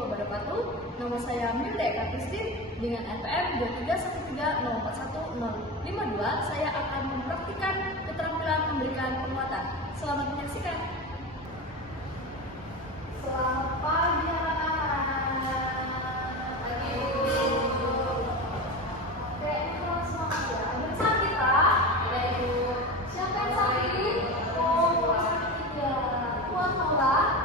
warahmatullahi wabarakatuh. Nama saya Milda Eka Kristi dengan NPM 231405152. Saya akan mempraktikkan keterampilan memberikan penguatan. Selamat menyaksikan. Selamat pagi anak-anak. Pagi Bu. Oke, ini kelas semangat ya. Ada yang sakit kah? Ada Ibu. Siapa yang sakit? Oh, sakit ya. Kuat Nora?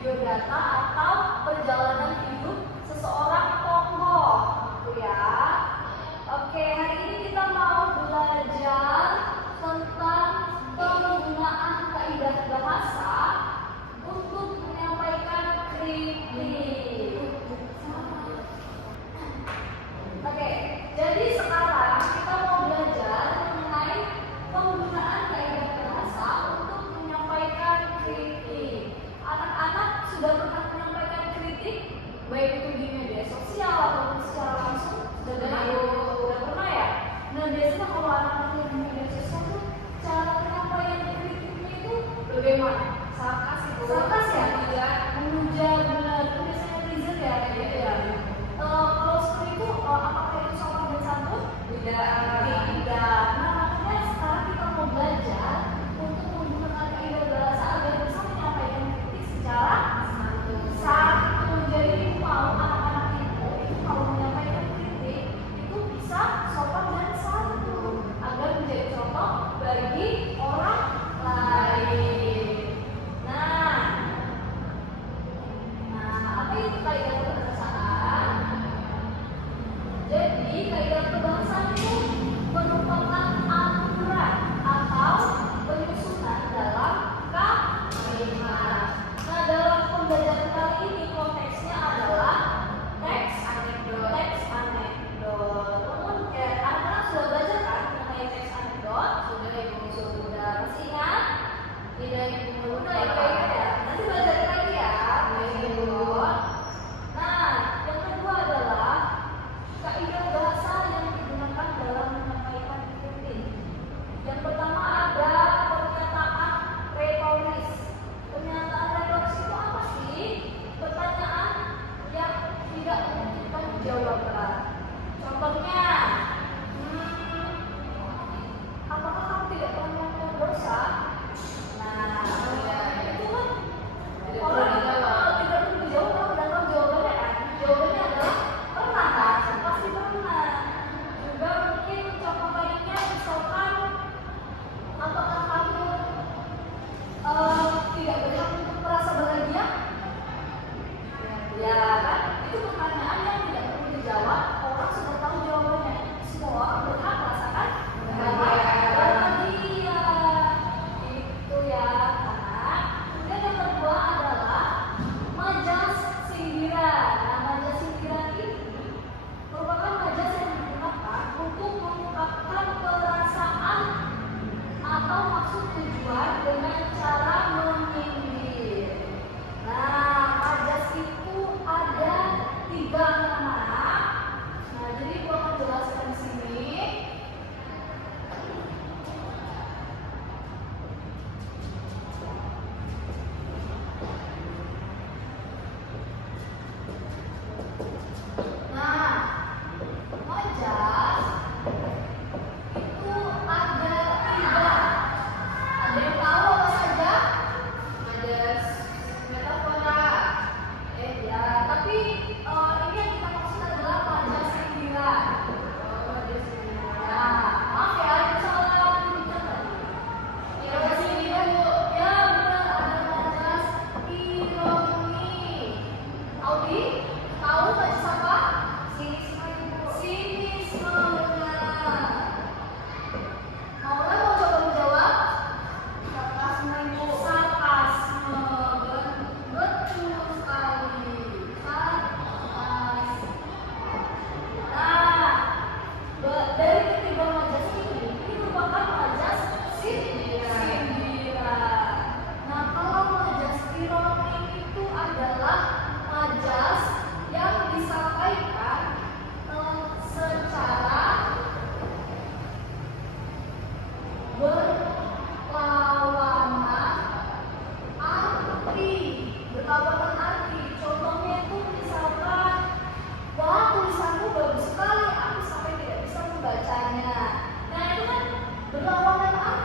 Biodata atau perjalanan hidup seseorang tokoh, gitu ya. Oke, hari ini kita mau belajar tentang penggunaan kaidah bahasa untuk menyampaikan kritik. Oke, jadi sekarang kita mau belajar mengenai penggunaan kaidah bahasa untuk menyampaikan kritik. Anak-anak sudah pernah menyampaikan kritik, baik itu di media sosial ataupun secara langsung, sudah pernah ya? Nah, biasanya kalau anak-anak di media sosial tuh cara penyampaian kritiknya itu bagaimana? Sarkas itu. Sarkas ya? Menghujat, benar. Biasanya netizen ya, kayak gitu ya. Kalau seperti itu, apakah itu sopan dan santun? Tidak. Nah, makanya sekarang kita mau belajar untuk menggunakan kaidah bahasa agar bisa menyampaikan kritik secara santun. Jadi mau anak-anak itu kalau menyampaikan kritik itu bisa sopan dan santun agar menjadi contoh bagi orang lain. Nah, apa itu kaidah kebangsaan? Jadi kaidah kebangsaan itu merupakan aturan atau penyusunan dalam kalimat. Nah, dalam pembelajaran kali ini konteksnya adalah teks anekdot. Teman-teman, anak-anak sudah belajar kan mengenai teks anekdot? Sudah Ibu.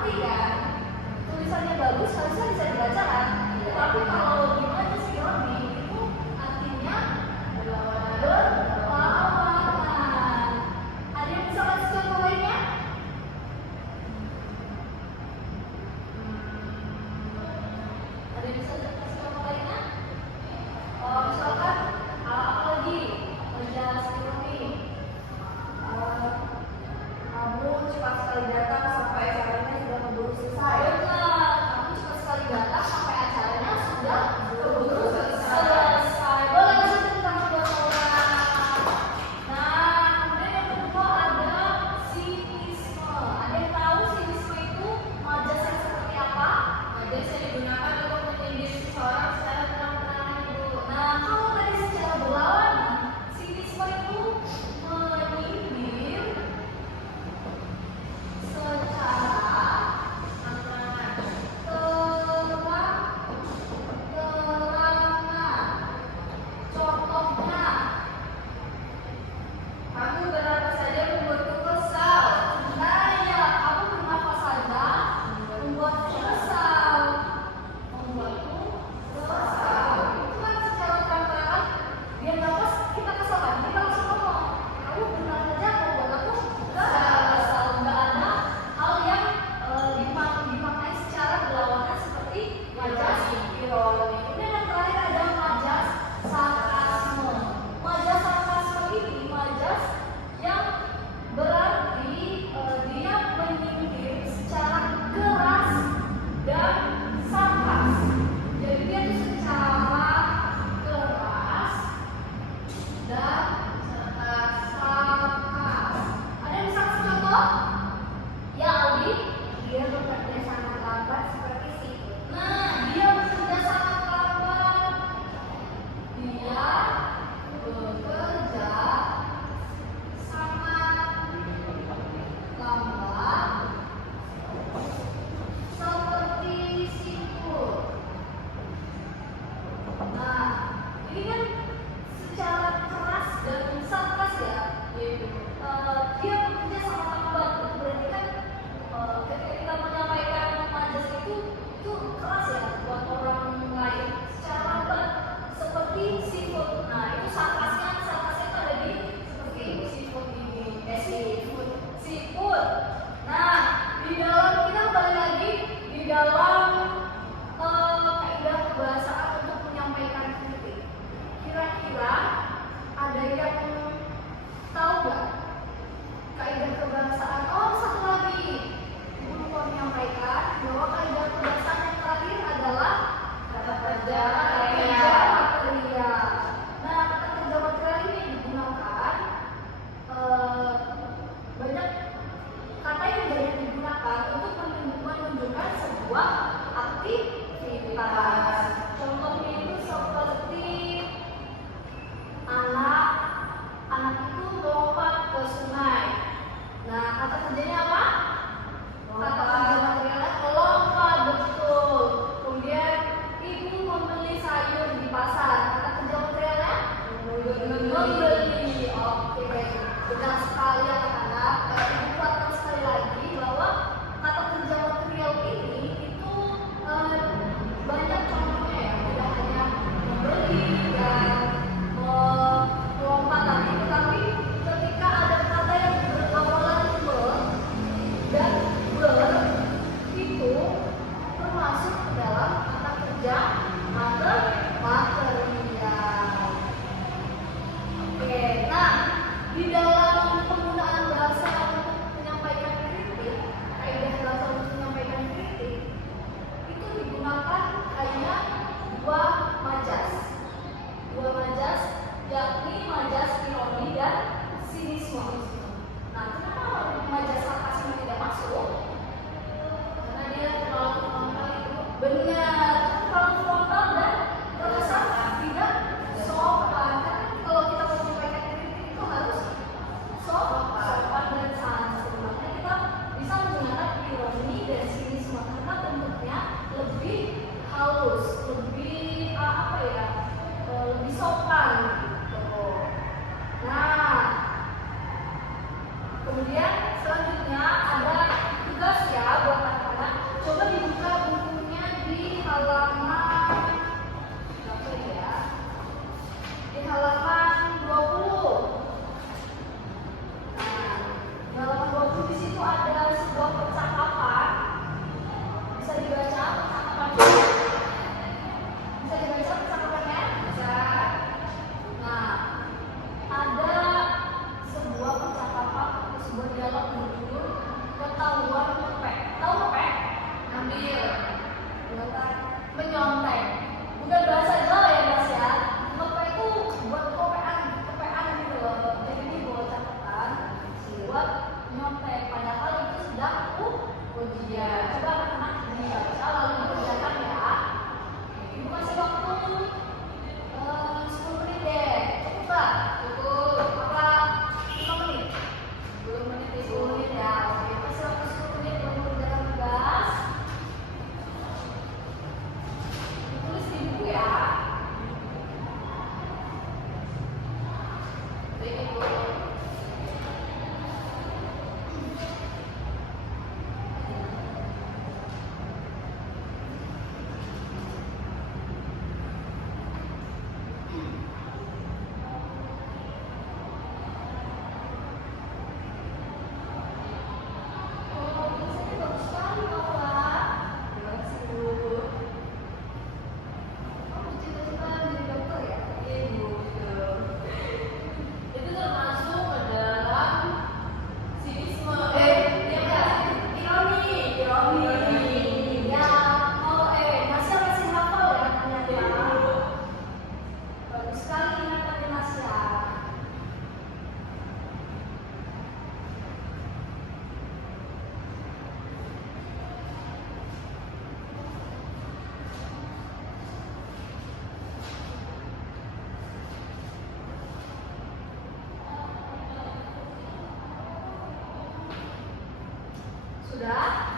ngerti kan? Tulisannya bagus harusnya bisa dibaca kan? Tapi kalau gimana sih Roni itu artinya berlawanan. Ada yang bisa kasih contoh lainnya? Ada yang bisa kasih contoh lainnya? Misalkan apa lagi? Menjelas Roni. Kamu cepat sekali datang sampai saatnya sudah keburu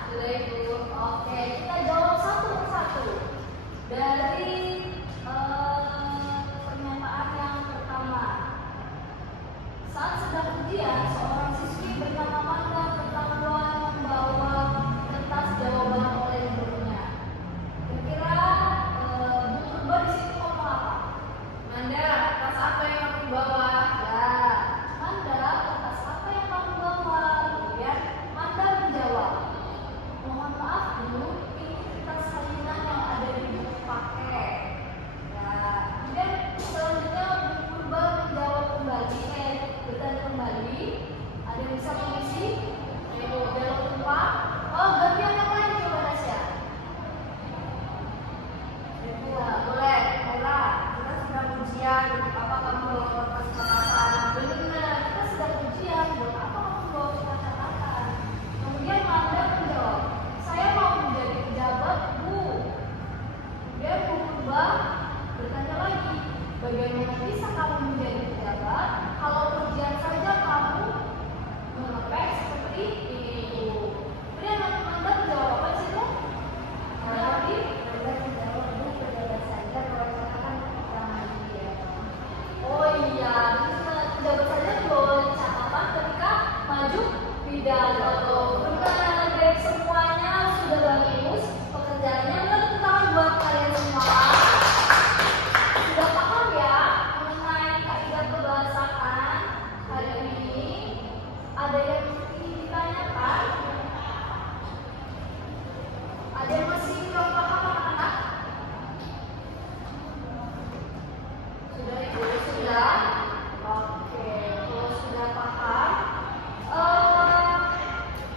Sudah Ibu. Oke, kita jawab satu persatu. Dari pernyataan yang pertama. Saat sedang ujian, seorang siswi bernama Manda ketahuan membawa kertas jawaban oleh gurunya. Kira-kira Bu Purba di situ ngomong apa? Manda, kertas apa yang aku bawa? Ya, Manda, kertas apa yang kamu bawa? Kemudian Manda menjawab, mohon maaf Bu, ini kertas salinan yang ada di buku paket. Ya, kemudian selanjutnya Bu Purba menjawab kembali, bertanya kembali. Ada yang bisa mengisi? Ayo, belok tempat. Oh, gantian yang lain coba Nasya. Ya, boleh. Ola, kita sedang ujian. Apa kamu bawa kertas catatan? Benar, kita sedang ujian. Buat apa kamu bawa kertas catatan? Kemudian Manda menjawab, saya mau menjadi pejabat Bu. Kemudian Bu Purba bertanya lagi, bagaimana bisa kamu menjadi pejabat kalau ujian saja kamu mengepek seperti ini? Kemudian Manda menjawab apa sih Bu? Jadi Manda menjawab, Bu, pejabat saja kalau catatan jangan dia. Oh iya, pejabat saja boleh catatan ketika maju pidato. Benar, dari semuanya sudah bagus pekerjaannya. Kita tepuk tangan buat kalian semua. Sudah paham ya mengenai kaidah kebahasaan hari ini? Ada yang ingin ditanyakan? Ada yang masih belum paham anak-anak? Sudah Ibu? Sudah? Oke, kalau sudah paham,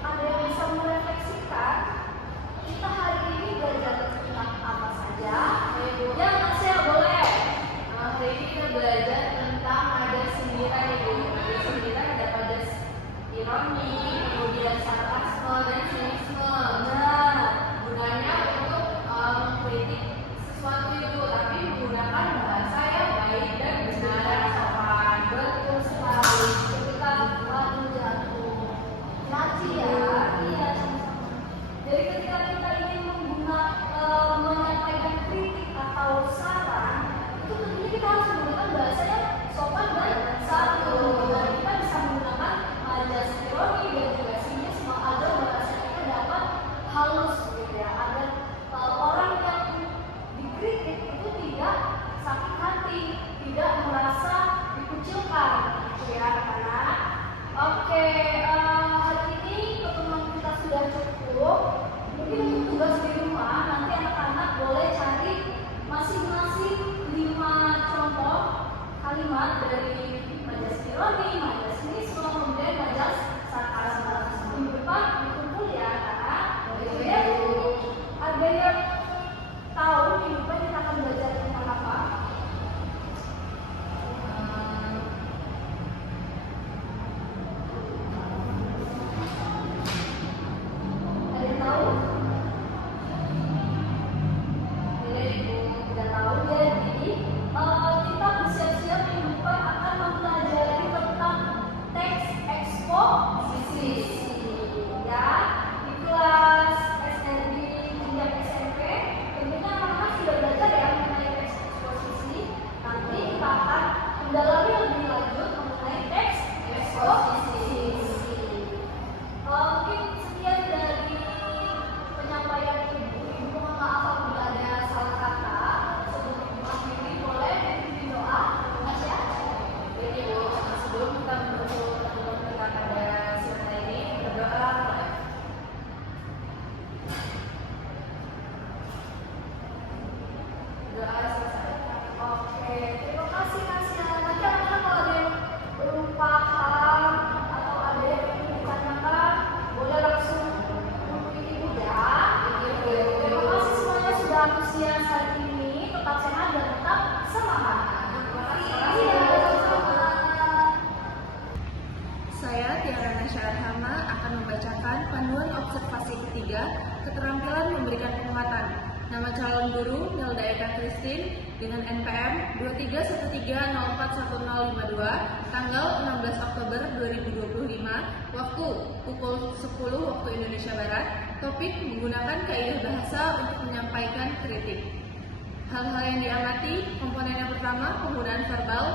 ada yang bisa merefleksikan kita hari ini belajar tentang apa saja? Ya, Nasya boleh. Hari ini kita belajar tentang ada sindiran Ibu. Ada sindiran, ada pada ironi, kemudian sarkasme dan sinisme. Nah, Gunanya untuk mengkritik sesuatu itu, tapi menggunakan bahasa yang baik dan benar dan sopan. betul sekali. Ketika waduh jatuh, Naci ya, iya sama-sama. Jadi ketika kita ingin menyampaikan kritik atau saran, itu tentunya kita harus menggunakan bahasa yang sopan dan santun. Dan kita bisa menggunakan majas ironi dan juga sinis agar bahasa kita dapat halus gitu ya, agar orang yang dikritik itu tidak sakit hati, tidak merasa dikucilkan gitu ya anak-anak. Oke, hari ini pertemuan kita sudah cukup. Mungkin untuk tugas di rumah nanti anak-anak boleh cari masing-masing 5 contoh kalimat dari majas ironi, majas sinisme, kemudian majas sarkasme. Minggu depan dikumpul ya anak-anak. Kemudian ada yang tahu minggu depan kita akan belajar tentang apa? Ada yang tahu? Ada Ibu tidak tahu. Jadi kita bersiap-siap minggu depan akan mempelajari tentang teks eksposisi ya di kelas SD hingga SMP. Tentunya anak-anak sudah belajar ya mengenai teks eksposisi. Nanti kita akan mendalami lebih lanjut mengenai teks eksposisi. Mungkin sekian dari penyampaian Ibu. Ibu mohon maaf apabila ada salah kata. Sebelum Ibu akhiri, boleh dipimpin doa. Mas ya. Jadi Ibu, sebelum kita menutup pertemuan kita pada siang hari ini, berdoa. Doa selesai. Oke, terima kasih Nasya. Nanti anak-anak kalau ada yang belum paham atau ada yang ingin ditanyakan, boleh langsung hubungi Ibu ya. Terima kasih semuanya sudah antusias hari ini. Tetap sehat dan tetap semangat. Terima kasih. Iya, sama-sama. Saya Tiara Nasya Arhama akan membacakan panduan observasi ketiga, keterampilan memberikan penguatan. Nama calon guru Nelda Eka Christine dengan NPM 2313041052, tanggal 16 Oktober 2025, waktu pukul 10 waktu Indonesia Barat, Topik menggunakan kaidah bahasa untuk menyampaikan kritik. Hal-hal yang diamati, komponen yang pertama, penggunaan verbal.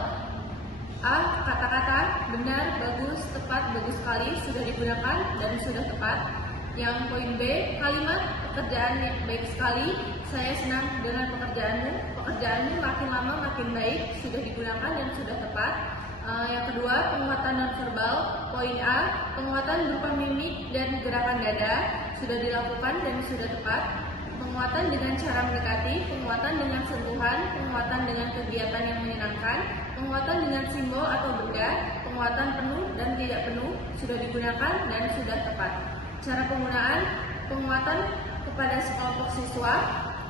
A. Kata-kata, benar, bagus, tepat, bagus sekali, sudah digunakan dan sudah tepat. Yang poin B, kalimat, pekerjaan yang baik sekali, saya senang dengan pekerjaanmu makin lama makin baik, sudah digunakan dan sudah tepat. Yang kedua, penguatan nonverbal. Poin A, penguatan berupa mimik dan gerakan dada, sudah dilakukan dan sudah tepat. Penguatan dengan cara mendekati, penguatan dengan sentuhan, penguatan dengan kegiatan yang menyenangkan, penguatan dengan simbol atau benda, penguatan penuh dan tidak penuh, sudah digunakan dan sudah tepat. Cara penggunaan, penguatan kepada sekelompok siswa,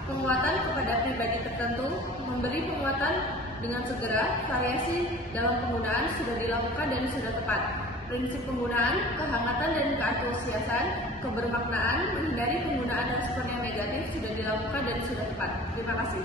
penguatan kepada pribadi tertentu, memberi penguatan dengan segera, variasi dalam penggunaan sudah dilakukan dan sudah tepat. Prinsip penggunaan, kehangatan dan keantusiasan, kebermaknaan, menghindari penggunaan respon yang negatif sudah dilakukan dan sudah tepat. Terima kasih.